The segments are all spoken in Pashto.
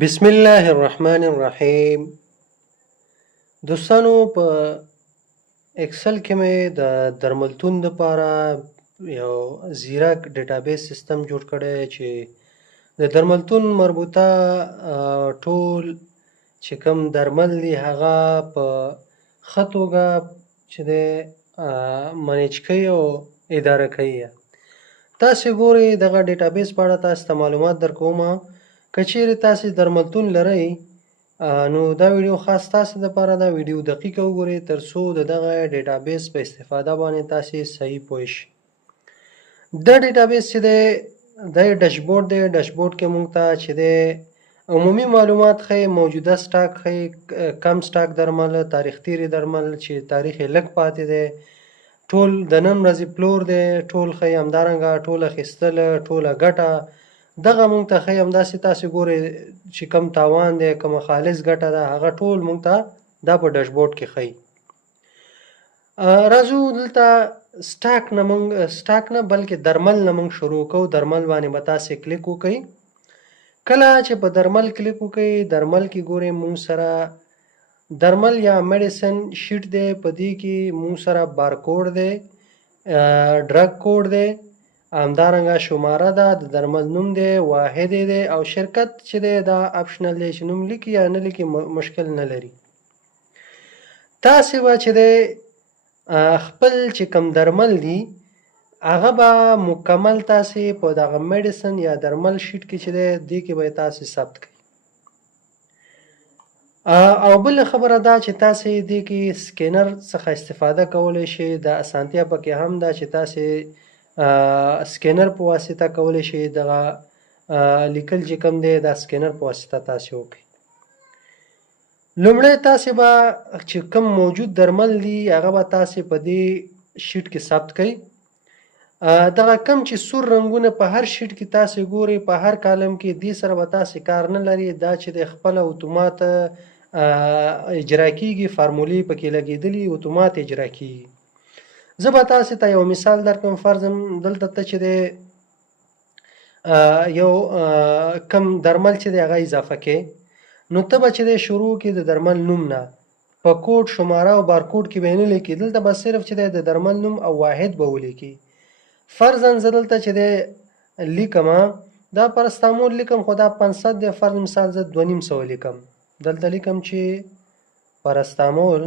بسم الله الرحمن الرحیم. دوستانو، په اکسل کې مې د درملتون لپاره یو زیرک ډیټابیس سیستم جوړ کړی چې د درملتون مربوطه ټول چې کوم درمل دي هغه په ښه توګه چې دی منیج کوي او اداره کوي. تاسې ګورئ دغه ډیټابیس په اړه تاسو ته معلومات درکوم. که چیرې تاسې درملتون لرئ نو دا ویډیو خاص تاسو لپاره دا ویډیو دقیقه وګورئ ترڅو د دغه ډیټابیس په استفاده باندې تاسې صحیح پوه شئ. دا ډیټابیس چې دی دا ډیشبورډ دی. ډیشبورډ کې موږ ته چې دی عمومي معلومات ښیي، موجوده سټاک ښیي، کم سټاک درمل، تاریخ تیرې درمل چې تاریخ یې لږ پاتې دی، ټول د نن ورځې پلور دی ټول ښیي، همدارنګه ټول اخیستل، ټوله ګټه دغه موږ ته ښیي. همداسې تاسې ګورئ چې کم تاوان دی، کومه خالص ګټه ده، هغه ټول موږ ته دا په ډیشبورډ کې ښیي. راځو دلته سټاک نه بلکې درمل نه موږ شروع کوو. درمل باندې به تاسې کلیک وکئ. کله چې په درمل کلیک وکئ، درمل کې ګورئ موږ سره درمل یا میډیسن شیټ دی، په دې کې موږ سره بارکوډ دی، ډرګ کوډ دی، همدارنګه شماره ده، د درمل نوم دی، واحد دی او شرکت چې دی دا اپشنل دی چې نوم لیکي یا نه لیکي مشکل نه لري. تاسې به چې دی خپل چې کوم درمل دي هغه به مکمل تاسې په دغه میډیسن یا درمل شیټ کې چې دی دې کې به تاسې ثبت کړئ. او بل خبره دا چې تاسې دې کې سکینر څخه استفاده کولی شئ. د اسانتیا پکې هم دا چې تاسې سکینر په واسطه کولی شئ دغه لیکل چې کوم دی دا سکینر په واسطه تاسې وکړئ. لومړی تاسې به چې کوم موجود درمل دي هغه به تاسې په دې شیټ کې ثبت کړئ. دغه کم چې سور رنګونه په هر شیټ کې تاسې ګورئ په هر کالم کې، دې سره به تاسې کار نه لري. دا چې د خپله اتومات اجرا کیږي، فارمولې پکې لګېدلي اتومات اجرا کیږي. زه به تاسې ته یو مثال درکړم. فرضاً دلته ته چې دی یو کم درمل چې دی هغه اضافه کې، نو ته به چې دی شروع کې د درمل نوم نه په کوډ، شماره او بارکوډ کې به یې نه لیکي. دلته به صرف چې دی د درمل نوم او واحد به ولیکي. فرضاً زه دلته چې دی لیکم دا پرستامول لیکم، خو دا 500 دی. فرض مثال زه 2500 لیکم. دلته لیکم چې پرستامول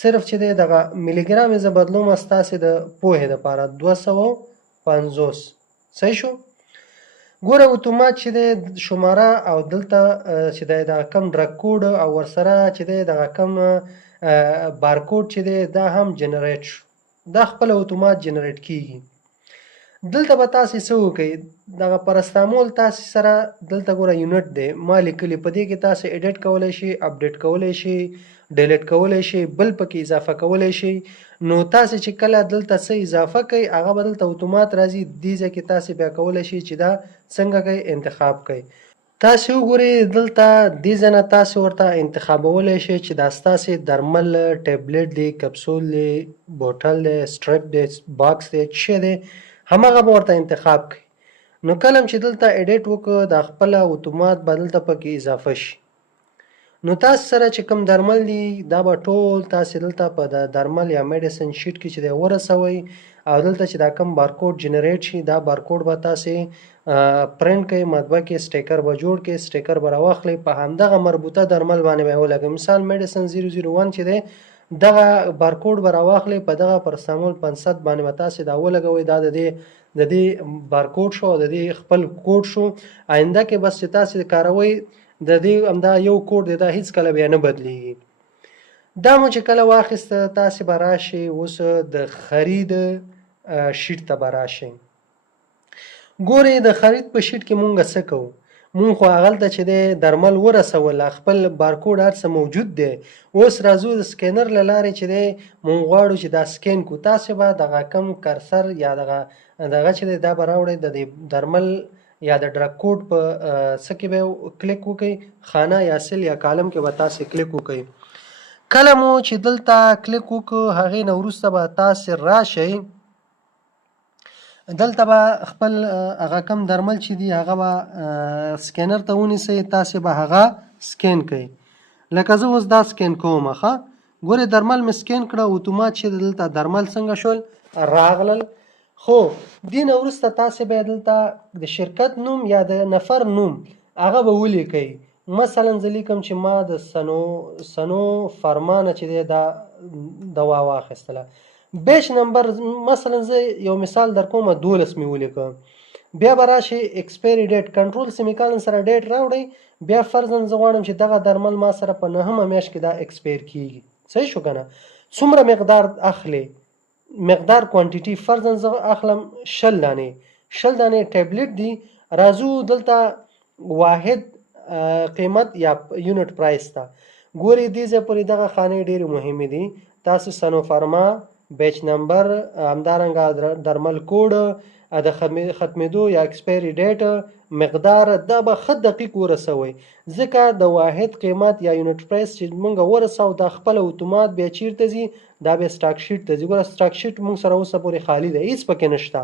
صرف چې دی دغه ملي ګرام زه بدلوم ستاسې د پوهې دپاره 250. صحیح شو؟ ګوره اتومات چې دی شماره او دلته چې دی دغه کم ډرګ کوډ او ورسره چې دی دغه کم بارکوډ چې دی دا هم جنریټ شو. دا خپله اتومات جنریټ کیږي. دلته به تاسې څه وکئ، دغه پرستامول تاسې سره دلته ګوره یونټ دی ما لیکلي، په دې کې تاسې ایډیټ کولی شئ، اپډیټ کولی شئ، ډیلیټ کولی شئ، بل پکې اضافه کولی شئ. نو تاسې چې کله دلته څه اضافه کوئ هغه به دلته اتومات راځي. دې ځای کې تاسې بیا کولی شئ چې دا څنګه کوئ انتخاب کوئ. تاسې وګورئ دلته دې ځای نه تاسې ورته انتخابولی شئ چې دا ستاسې درمل ټیبلټ دی، کپسول دی، بوتل دی، سټریپ دی، باکس دی، څه دی، هماغه به ورته انتخاب کړئ. نو کله چې دلته ایډیټ وکړو دا خپله اتومات به دلته پکې اضافه شي. نو تاسو سره چې کوم درمل دي دا به ټول تاسې دلته په د درمل یا میډیسن شیټ کې چې دی ورسوئ، او دلته چې دا کوم بارکوډ جنریټ شي دا بارکوډ به تاسې پرنټ کړئ، مطبعه کې سټیکر به جوړ کړئ، سټیکر به راواخلئ، په همدغه مربوطه درمل باندې به یې ولګوئ. مثال میډیسن 001 چې دی دغه بارکوډ به راواخلئ، په دغه پرستامول 500 باندې به تاسې دا ولګوئ. دا د دې بارکوډ شو او د دې خپل کوډ شو. آینده کې بس چې تاسې کاروئ د دې همدا یو کوډ دی، دا هیڅ کله بیا نه بدلیږي. دا مو چې کله واخیسته تاسې به راشئ اوس د خرید شیټ ته به راشئ. ګورئ د خرید په شیټ کې مونږ څه کوو، مونږ خو هغلته چې دی درمل ورسوله، خپل بارکوډ هر څه موجود دی. اوس راځو د سکینر له لارې چې دی مونږ غواړو چې دا سکین کو. تاسې به دغه کم کرسر یا دغه چې دی دا به راوړئ د درمل یا د ډرګ کوډ په څه کې به کلیک وکئ، خانه یا سل یا کالم کې به تاسې کلیک وکئ. کله مو چې دلته کلیک وکړو هغې نه وروسته به تاسې راشئ دلته به خپل هغه کم درمل چې دي هغه به سکینر ته ونیسئ، تاسې به هغه سکین کوئ. لکه زه اوس دا سکین کوم ښه، ګورې درمل مې سکین کړه، اتومات چې دلته درمل څنګه شول راغلل. خو دې نه وروسته تاسې به دلته د شرکت نوم یا د نفر نوم هغه به ولیکئ. مثلا زه لیکم چې ما د سنو فرمانه چې دی دا دوا واخیستله. بیچ نمبر مثلا زه یو مثال در کومه 12 مې ولیکه، بیا به راشي ایکسپایري ډیټ کنټرول سیمیکالن سره ډیټ راوړئ، بیا فرضاً زه غواړم چې دغه درمل ما سره په 9مه میاشت کې دا ایکسپایر کیږي. صحیح شو که نه؟ څومره مقدار اخلي، مقدار کوانټیټي فرضاً زه اخلم 10 دانې، 10 دانې ټابلیټ دي. راځو دلته واحد قیمت یا یونټ پرایس ته ګورئ. دې ځای پورې دغه خانې ډېرې مهمې دي. تاسو سنوفارما، بیچ نمبر، همدارنګه درمل کوډ، د ختمېدو یا ایکسپایري ډیټ، مقدار، دا به ښه دقیق ورسوئ، ځکه د واحد قیمت یا یونټ پرایس چې موږ ورسوو دا خپل اتومات بیا چیرته ځي، دا بیا سټاک شیټ ته ځي. ګوره سټاک شیټ موږ سره اوسه پورې خالي دی، هېڅ پکې نشته.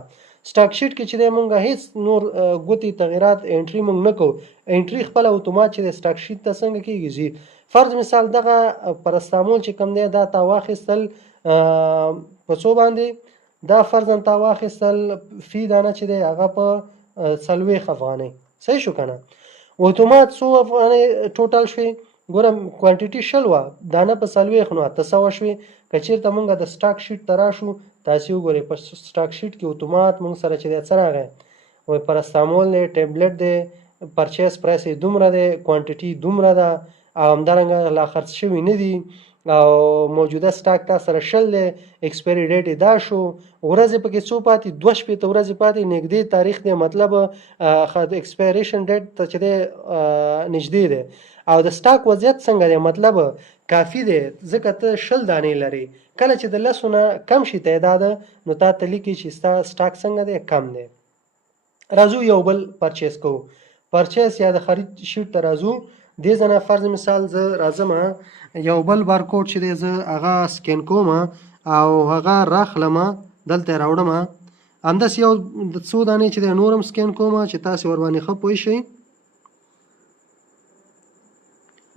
سټاک شیټ کې چې دی موږ هېڅ نور ګوتې تغیرات انټري موږ نه کوو، انټري خپل اتومات چې دی سټاک شیټ ته څنګه کېږي ځي. فرض مثال دغه پرستامول چې کوم دی دا تا واخیستل په څو باندې، دا فرضاً تا واخیستل فی دانه چې دی هغه په 40 افغانۍ. صحیح شو که نه؟ اتومات څو افغانۍ ټوټل شوې؟ ګوره کوانټیټي 20 وه، دانه په 40 نو 800 شوې. که چېرته موږ د سټاک شیټ ته راشو، تاسې وګورئ په سټاک شیټ کې اتومات موږ سره چې دی څه راغی، وایي پرستامول دی، ټابلیټ دی، پرچیز پرایس یې دومره دی، کوانټیټي دومره ده، او همدارنګه لا خرڅ شوي نه دي، او موجوده سټاک تا سره 20 دی، ایکسپایري ډیټ یې دا شو، ورځې پکې څو پاتې 2 ورځې پاتې، نږدې تاریخ دی، مطلب ایکسپایریشن ډیټ ته چې دی نږدې دی. او د سټاک وضعیت څنګه دی، مطلب کافي دی، ځکه ته 20 دانې لري. کله چې د 10 نه کم شي تعداد، نو تا ته لیکي چې ستا سټاک څنګه دی، کم دی. راځو یو بل پرچیز کوو، پرچیز یا د خرید شیټ ته راځو. دې ځنه فرض مثال زه راځم یو بل بارکوډ چې دی زه هغه سکین کوم او هغه راخلم، دلته یې راوړم، همداسې یو د څو دانې چې دی نورم سکین کوم چې تاسې ورباندې ښه پوه شئ.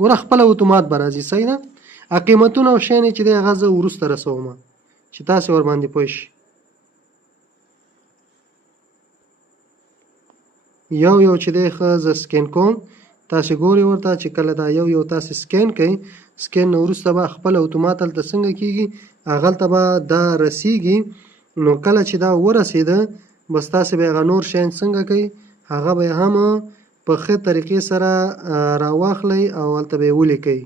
ګوره خپله اتومات به راځي. صحیح ده؟ قیمتونه او شیانې چې دی هغه زه وروسته رسوم چې تاسې ورباندې پوه شئ. یو چې دی ښه زه سکین کوم، تاسې ګورئ ورته چې کله دا یو تاسې سکین کوئ، سکین نه وروسته به خپل اتومات هلته څنګه کېږي، هغلته به دا رسیږي. نو کله چې دا ورسېده، بس تاسې به هغه نور شیان څنګه کوئ، هغه به هم په ښه طریقې سره راواخلئ او هلته به یې ولیکئ.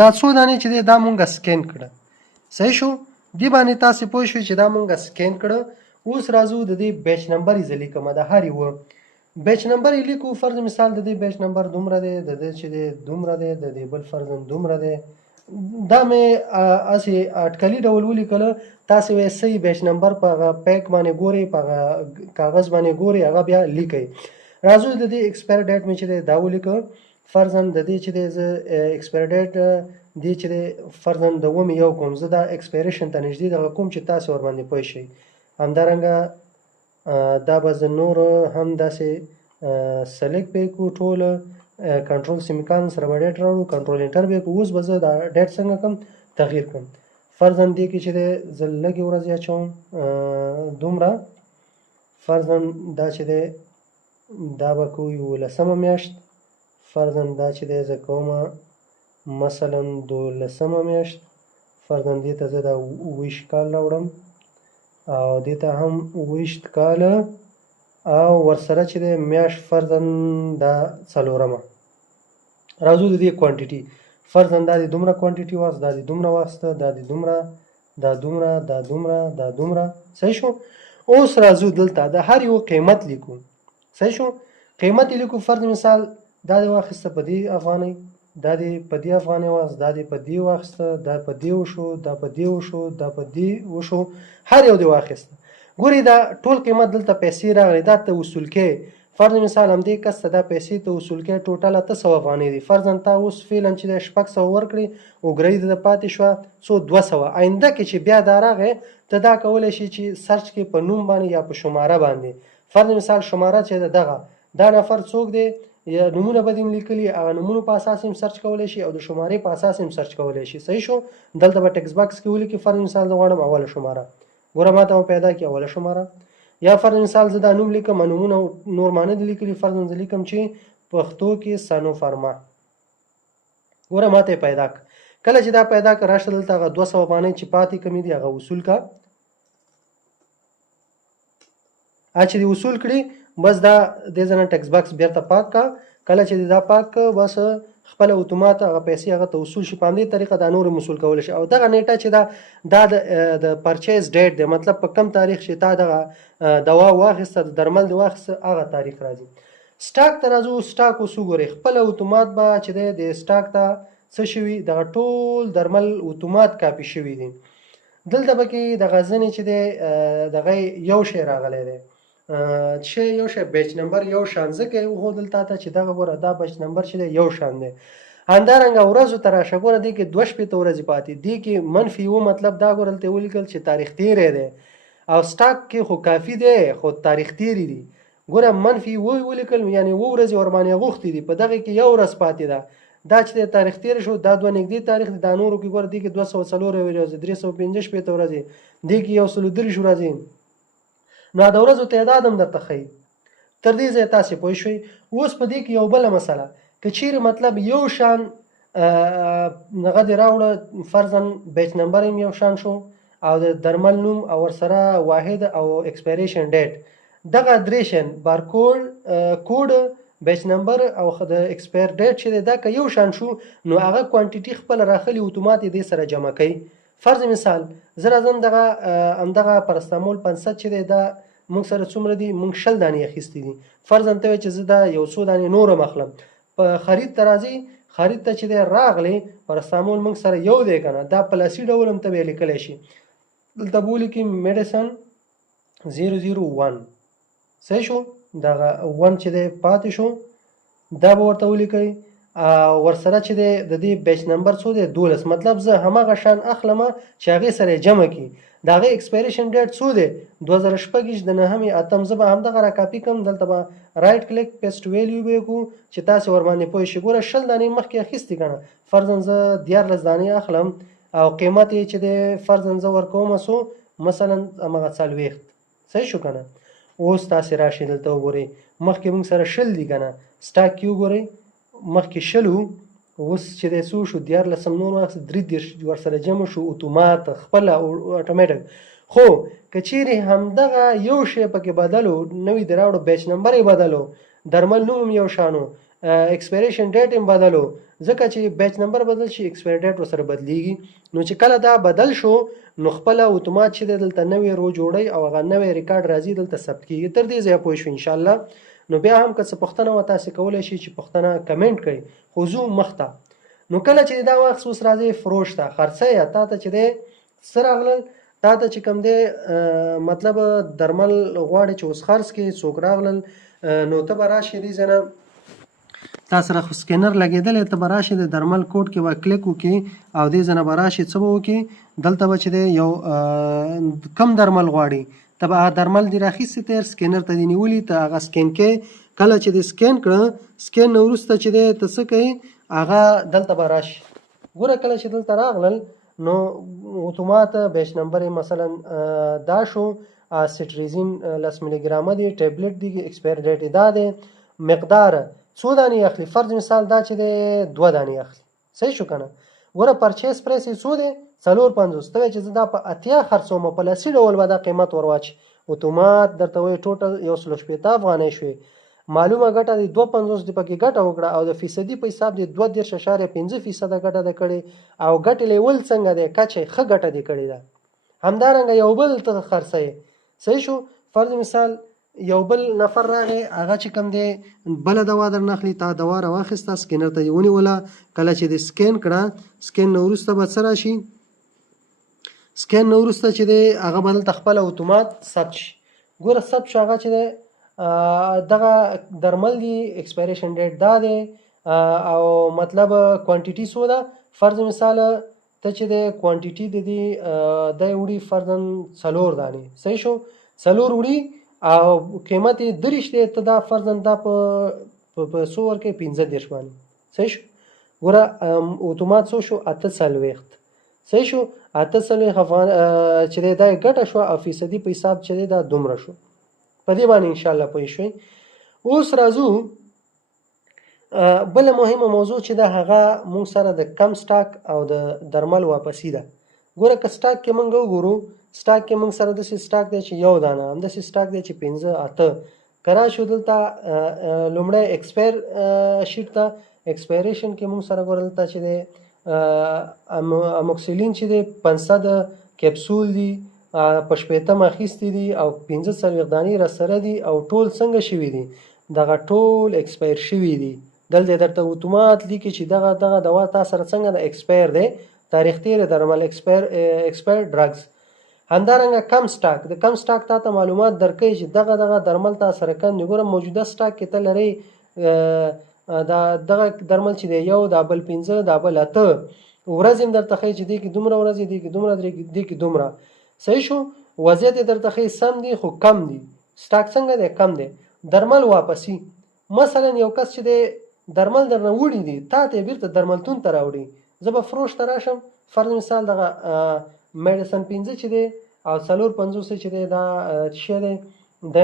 دا څو دانې چې دی دا مونږه سکین کړه. صحیح شو؟ دې باندې تاسې پوه شوئ چې دا مونږه سکین کړه. اوس راځو د دې بیچ نمبر یې زه لیکم، د هر یوه بیچ نمبر یې لیکو. فرض مثال د دې بیچ نمبر دومره دی، د دې چې دی دومره دی، د دې بل فرضاً دومره دی. دا مې هسې اټکلي ډول ولیکله، تاسې به یې صحیح بیچ نمبر په هغه پیک باندې ګورئ، په هغه کاغذ باندې ګورئ، هغه بیا لیکئ. راځو د دې ایکسپایر ډیټ مې چې دی دا ولیکه. فرضاً د دې چې دی زه ایکسپایر ډیټ دې چې دی فرضاً د 1 کوم، زه دا ایکسپایریشن ته نږدې دغه کوم چې تاسې ورباندې پوه شئ. همدارنګه دا به زه نور هم داسې سلیکټ به یې کړو ټول، کنټرول سیمیکالن سره به ډیټ راوړو، کنټرول انټر به یې کړو. اوس به زه دا ډیټ څنګه کړم، تغییر کړم. فرضاً دې کې چې دی زه لږې ورځې اچوم دومره، فرضاً دا چې دی دا به کوو 11مه میاشت، فرضاً دا چې دی زه کوم مثلا 12مه میاشت، فرضاً دې ته زه دا 20 کال راوړم او دې ته هم 20 کاله، او ورسره چې دی میاشت فرضاً دا 4مه. راځو د دې کوانټیټي، فرضاً دا دې دومره کوانټیټي واخست، دا دې دومره واخسته، دا دې دومره، دا دومره، دا دومره، دا دومره. صحیح شو؟ اوس راځو دلته د هر یو قیمت لیکو. صحیح شو؟ قیمت یې لیکو. فرض مثال دا دې واخسته په دې افغانۍ، دا دې په دې افغانۍ واخیست، دا دې په دې واخیسته، دا په دې وشو، دا په دې وشو، دا په دې وشو، هر یو دې واخیسته. ګورې دا ټول قیمت دلته پیسې راغلي، دا ته وصول کې فرض مثال همدې کس ته دا پیسې ته وصول کې ټوټل 800 افغانۍ دي. فرضاً تا اوس فعلا چې د 600 ورکړي اوګرۍ د پاتې شوه څو 200. آینده کې چې بیا دا راغی ته دا کولی شي چې سرچ کې په نوم باندې یا په شماره باندې فرض مثال شماره چې دغه دا نفر څوک دی یا نمونه به دې لیکلي هغه نمونو په اساس هم سرچ کولی شي او د شمارې په اساس هم سرچ کولی شي. صحیح شو. دلته به ټکس باکس کې ولیکي فرض مثال زه غواړم اوله شماره، ګوره ما ته پیدا کړي اوله شماره، یا فرض مثال زه دا نوم لیکم نومونه نور معنی دي لیکلي فرض زه لیکم چې پښتو کې سانوفارما، ګوره ما ته پیدا کړ. کله چې دا پیدا کړ راشه دلته هغه 200 افغانۍ چې پاتې کمې دي هغه وصول کا. چې دې وصول کړي بس دا دې ځنه ټکس باکس بیرته پاک کا. کله چې دا پاک بس خپل اتومات هغه پیسې هغه ته وصول شي. په همدې طریقه دا نور وصول کول شي. او دغه نیټه چې دا د پرچیز ډیټ دی، مطلب په کم تاریخ چې تا دغه دوا واخیسته د درمل دی واخیسته هغه تاریخ راځي. سټاک ته راځو. سټاک اوس وګورئ خپل اتومات به چې دی د سټاک ته څه شوي دغه ټول درمل اتومات کاپي شوي دي. دلته به کې دغه ځینې چې دی دغه یو شی راغلی دی چې یو شی بیچ نمبر یو شان ځکه وښودل تا ته چې دغه ګوره دا بیچ نمبر چې دی یو شان دی. همدارنګه ورځو ته راشه ګوره دې کې 2 شپېته ورځې پاتې دې کې منفي و، مطلب دا ګوره دلته ولیکل چې تاریخ تیری دی او سټاک کې خو کافي دی خو تاریخ تیری دی. ګوره منفي و ولیکل یعنی 2 ورځې ورباندې غوښتې دي، په دغه کې یو ورځ پاتې ده. دا چې تاریخ تیر شو دا دوه نږدې تاریخ دی. دا نورو کې ګوره دې کې 204 ورځې 350 شپېته ورځې دې کې 130 ورځې. نو د ورځو تعداد هم درته ښیي. تر دې ځایه تاسې پوه شوئ. اوس په دې کې یو بله مسله که چیرې مطلب یو شان هغه دې راوړه فرضاً بیچ نمبر هم یو شان شو او د درمل نوم او ورسره واحد او ایکسپایریشن ډیټ دغه درې شیان بارکوډ کوډ بیچ نمبر او د ایکسپایر ډیټ چې دا که یو شان شو نو هغه کوانټیټي خپل راخلي اتومات دې سره جمع کوي. فرض مثال زه راځم دغه همدغه پرستامول 500 چې دی دا موږ سره څومره دي موږ 20 دانې اخیستې دي. فرضاً ته چې زه دا 100 دانې نور مخلم په خرید ته راځي، خرید ته چې دی راغلی پرستامول موږ سره یو دی که نه دا پلاسي ډول هم ته به یې لیکلی شي. دلته به ولیکي میډیسن 001 صحیح شو. دغه 1 چې دی پاتې شو دا به ورته ولیکئ. ورسره چې دی د دې بیچ نمبر څو دی 12 مطلب زه هماغه شان اخلم چې هغې سره جمع کړي. د هغې ایکسپایریشن ډیټ څو دی 2026 د 9 اتم. زه به همدغه را کاپي کړم دلته به رایټ کلیک پیسټ ویلیو به وکړو چې تاسې ورباندې پوه شئ. ګوره 20 دانې مخکې اخیستې که نه فرضاً زه 14 دانې اخلم او قیمت یې چې دی فرضاً زه ورکوم څو مثلا هماغه 40 صحیح شو که نه. اوس تاسې راشئ دلته وګورئ مخکې موږ سره 20 دي که نه سټاک کې وګورئ مخکې 20 اوس چې دی څو شو 14 نور واخیست 33 ورسره جمع شو اتومات خپله اټومیټک. خو که چیرې همدغه یو شی پکې بدلو نوی دې راوړو بیچ نمبر یې بدلو درمل نوم یو شانو ایکسپایریشن ډیټ هم بدلو ځکه چې بیچ نمبر بدل شي ایکسپایر ډیټ ورسره بدلیږي. نو چې کله دا بدل شو نو خپله اتومات چې دی دلته نوی رو جوړی او هغه نوی ریکارډ راځي دلته ثبت کېږي. تر دې ځایه پوه شو انشاءالله. نو بیا هم که څه پوښتنه وه تاسې کولی شئ چې پوښتنه کمنټ کړئ. خو ځو مخته. نو کله چې دا وخت اوس راځئ فروش ته خرڅیه تا ته چې دی څه راغلل تا ته چې کوم دی مطلب درمل غواړې چې اوس خرڅ کړې څوک راغلل نو ته به راشې دې ځای نه تا سره خو سکینر لګېدلی ته به راشې د درمل کوډ کې به کلیک وکړې او دې ځای نه به راشې څه به وکړې دلته به چې دی یو کم درمل غواړي ته به هغه درمل دې راخیستې تیر سکینر ته دې نیولي ته هغه سکین کې کله چې دې سکین کړه سکین نه وروسته چې دی ته څه کوې هغه دلته به راشي. ګوره کله چې دلته راغلل نو اتومات بیچ نمبر مثلا دا شو سټریزین 10 ملي ګرامه دی ټیبلټ دی ایکسپایر ډیټ دا دی مقدار څو دانې اخلي فرض مثال دا چې دی 2 دانې اخلي صحیح شو که نه. ګوره پرچیز پرایس یې څو دی 450 ته چې زه دا په 80 خرڅوم په لاسي ډول به دا قیمت ورواچي اتومات درته وایي ټوټل 160 افغانۍ شوې. معلومه ګټه دی 250 دی پکې ګټه وکړه او د فیصدي په حساب دی 2.5% ګټه ده کړې او ګټې لیول څنګه دی کچې ښه ګټه دی کړې ده. همدارنګه یو بل ته خرڅوي صحیح شو. فرض مثال یو بل نفر راغی هغه چې کوم دی بله دوا در نخلي تا دوا راواخیسته سکینر ته یې ونیوله کله چې د سکین کړه سکین نه وروسته به څه راشي سکین نه وروسته چې دی هغه به دلته خپله اتومات ثبت شي ګوره ثبت شو هغه چې دی دغه درمل دي ایکسپایریشن ډیټ دا دی او مطلب کوانټیټي څو ده فرض مثال ته چې دی کوانټیټي د دې دی وړي فرضاً 4 دانې صحیح شو 4 وړي او قیمت یې 30 دی ته دا فرضاً دا په څو ورکوي 15 باندې صحیح شو ګوره اتومات څو شو 48 صحیح شو 48 افغان چې دی دا ګټه شوه او فیصدي په حساب چې دی دا دومره شو په دې باندې انشاءالله پوه شوئ اوس راځو بل مهمه موضوع چې دا هغه مونږ سره د کم سټاک او د درمل واپسی ده ګوره که سټاک کې مونږ وګورو سټاک کې مونږ سره داسې سټاک دی چې یو دانه همداسې سټاک دی چې 15 که راشو دلته لومړی ایکسپایر شیټ ته ایکسپایریشن کې مونږ سره ګوره دلته چې دی اموکسیلین چې دی 500 کپسول دي په شپېتم اخیستي دي او 15 دانې را سره دي او ټول څنګه شوي دي دغه ټول ایکسپایر شوي دي دلته درته اتومات لیکي چې دغه دوا تا سره څنګه د ایکسپایر دی تاریخ تیر درمل ایکسپایر ډرګز همدارنګه کم سټاک د کم سټاک تا ته معلومات درکوي چې دغه درمل تا سره کم دي ګوره موجوده سټاک کې ته لرئ دغه درمل چې دی یو دا بل 15 دا بل 8 ورځ هم درته ښایي چې دی کې دومره ورځې دی کې دومره دی کې دومره صحیح شو وضعیت یې درته ښایي سم دی خو کم دی سټاک څنګه دی کم دی درمل واپسی مثلا یو کس چې دی درمل درنه وړي دي تا ته بیرته درملتون ته راوړي زه به فروش ته راشم فرض مثال دغه میډیسن 15 چې دی او 450 چې دی دا شی دی د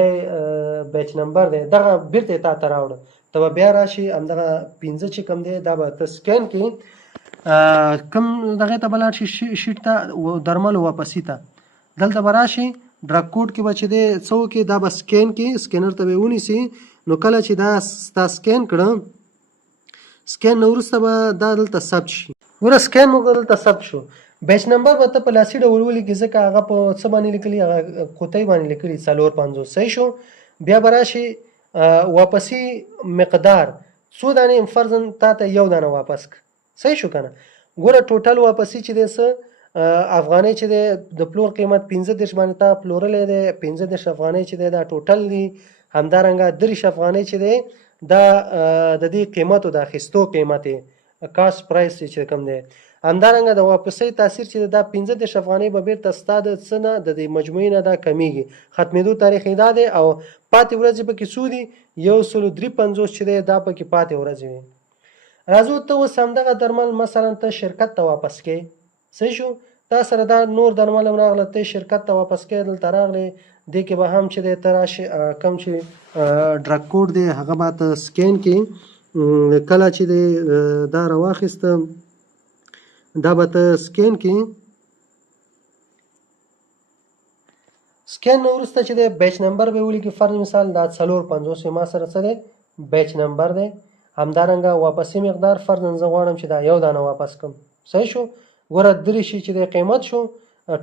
بیچ نمبر دی دغه بیرته تا ته راوړه ته به بیا راشي همدغه 15 چې کوم دی دا به ته سکین کې کم دغه ته بل شي شیټ ته درمل واپسی ته دلته به راشي ډرګ کوډ کې به چې دی څو کې دا به سکین کې سکینر ته به ونیسي نو کله چې دا ستا سکین کړه سکین نه وروسته به دا دلته ثبت شي ګوره سکین مو دلته ثبت شو بیچ نمبر به ته په لاسي ډول ولیکې ځکه هغه په څه باندې لیکلي هغه کوتۍ باندې لیکلي 450 صحیح شو بیا به راشي واپسی مقدار څو دانې فرضاً تا ته یو دانه واپس صحیح شو که نه ګوره ټوټل واپسی چې دی څه افغانۍ چې دی د پلور قیمت 15 باندې تا پلورلی دی 15 افغانۍ چې دی دا ټوټل دی همدارنګه 30 افغانۍ چې دی دا د دې قیمت او د اخیستو قیمت کاست پرایس چې کوم دی همدارنګه د واپسۍ تاثیر چې دا 15 افغانۍ به بیرته ستا د څه نه د دې مجموعې نه دا کمیږي ختمېدو تاریخ یې دا دی او پاتې ورځې پکې څو دي 153 چې دی دا پکې پاتې ورځې وي راځو ته اوس همدغه درمل مثلا ته شرکت ته واپس کړې صحیح شو تا سره دا نور درمل هم راغله ته شرکت ته واپس کړې دلته راغلې دې کې به هم چې دی ته راشي کم چې ډرګ کوډ دی هغه به ته سکین کې کله چې دی دا راواخیسته دا به ته سکین کې سکین نه وروسته چې دی بیچ نمبر به ولیکي فرض مثال دا 450 ما سره څه دی بیچ نمبر دی همدارنګه واپسی مقدار فرضاً زه غواړم چې دا یو دانه واپس کړم صحیح شو ګوره 30 چې دی قیمت شو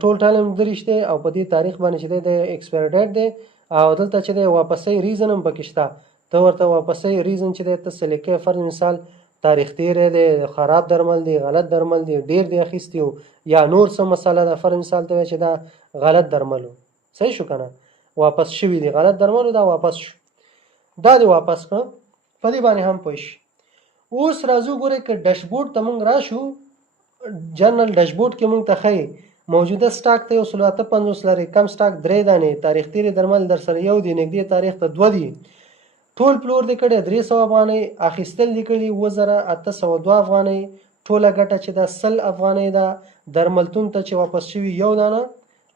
ټول ټالم 30 دی او په دې تاریخ باندې چې دی د ایکسپایر ډیټ دی او دلته چې دی واپسی ریزن هم پکې شته ته ورته واپسی ریزن چې دی ته سلیکې فرض مثال تاریخ تیر دی خراب درمل دی غلط درمل دی ډیر دی اخیستی یا نور څه مسله ده فرض مثال ته چې دا غلط درملو صحیح شو کنه واپس شوی دی غلط درملو دا واپس شو دا دی واپس کړه په دې باندې هم پوه شي اوس راځو ګورئ که ډیشبورډ ته مونږ راشو جنرال ډیشبورډ کې مونږ ته ښیي موجوده سټاک ته 158 لري کم سټاک 3 دانې تاریخ تیر درمل در سره یو دی نږدې تاریخ ته 2 دی ټول پلور دی کړی 300 افغانۍ اخیستل دی کړي 2802 افغانۍ ټوله ګټه چې دا 100 افغانۍ ده درملتون ته چې واپس شوي یو دانه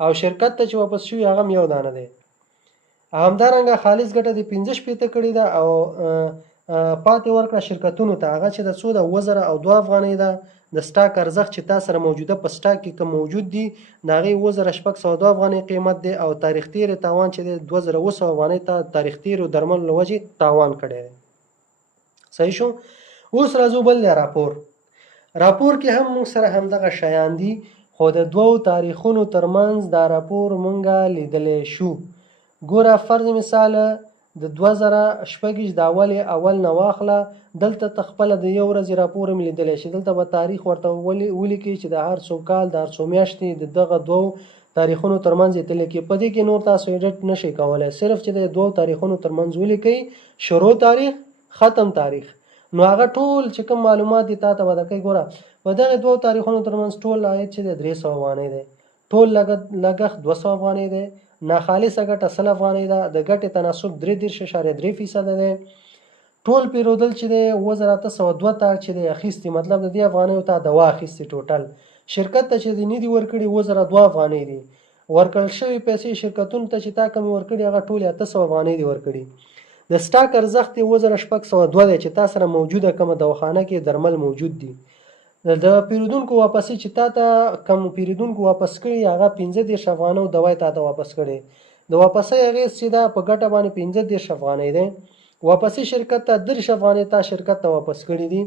او شرکت ته چې واپس شوي هغه هم یو دانه دی همدارنګه خالص ګټه دی 15 کړې ده او پاتې ورکړه شرکتونو ته هغه چې د څو د 2002 افغانۍ ده د سټاک ارزښت چې تا سره موجوده په سټاک کې کوم موجود دي د هغې 2602 افغانۍ قیمت دی او تاریخ تیر تاوان چې دی 2900 افغانۍ ته تاریخ تیرو درملو له وجې تاوان کړی دی صحیح شو اوس راځو بل دی راپور کې هم موږ سره همدغه شیان دي خو د دوو تاریخونو ترمنځ دا راپور مونږه لیدلی شو ګوره فرض مثال د 2026 د اول نه واخله، دلته ته خپله د یو ورځې راپور هم لیدلی شي. دلته به تاریخ ورته ولیکي چې د هر څو کال د هر څو میاشتې د دغه دوو تاریخونو ترمنځ یې ته لیکي. په دې کې نور تاسو ایډیټ نشئ کولی، صرف چې د دوو تاریخونو ترمنځ ولیکئ، شروع تاریخ، ختم تاریخ. نو هغه ټول چې کوم معلومات دي تا ته به درکوي. ګوره په دغې دوو تاریخونو ترمنځ ټول عاید چې دی 300 افغانۍ دی، ټول لګښت 200 افغانۍ دی، ناخالصه ګټه 100 افغانۍ ده، د ګټې تناسب 33.3% دی. ټول پیرودل چې دی 2802 ته چې دی اخیستي، مطلب د دې افغانیو ته دوا اخیستي ټوټل. شرکت ته چې دی نه دي ورکړي 2002 افغانۍ دي. ورکړل شوي پیسې شرکتونو ته چې تا کمې ورکړي هغه ټولې 800 افغانۍ دي ورکړي. د سټاک ارزښت یې 2602 دی چې تا سره موجوده کومه دواخانه کې درمل موجود دي. د پیرودونکو واپسې چې تا ته کم پیرودونکو واپس کړي هغه 15 افغانۍ دوای تا ته واپس کړي. د واپسۍ اغېز چې دا په ګټه باندې 15 افغانۍ دی. واپسې شرکت ته 30 افغانۍ تا شرکت ته واپس کړي دي.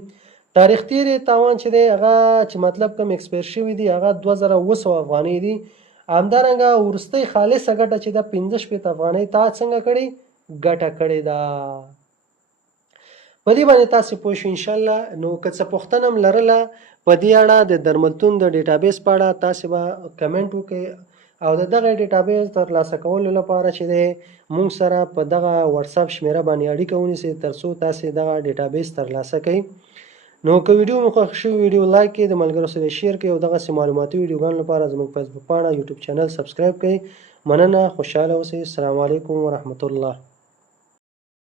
تاریخ تیرې تاوان چې دی هغه چې مطلب کوم ایکسپایر شوي دي هغه 2700 افغانۍ دي. همدارنګه وروستۍ خالصه ګټه چې ده 15 افغانۍ تا څنګه کړي ګټه کړې ده. په دې باندې تاسو پوه شئ انشاءالله. نو که څه پوښتنه هم لرله په دې اړه د درملتون د ډیټابیس په اړه تاسو به کمنټ وکړئ او د دغه ډیټابیس ترلاسه کولو لپاره چې دی موږ سره په دغه واتساپ شمیره باندې اړیکه ونیسئ ترڅو تاسو دغه ډیټابیس ترلاسه کړئ. نو که ویډیو مو خوښ شوي ویډیو لایک کړئ، د ملګرو سره شیر کړئ او دغسې معلوماتي ویډیوګانو لپاره زموږ فیسبوک پاڼه یوټیوب چینل سبسکرایب کړئ. مننه، خوشحاله اوسئ. السلام علیکم ورحمت الله.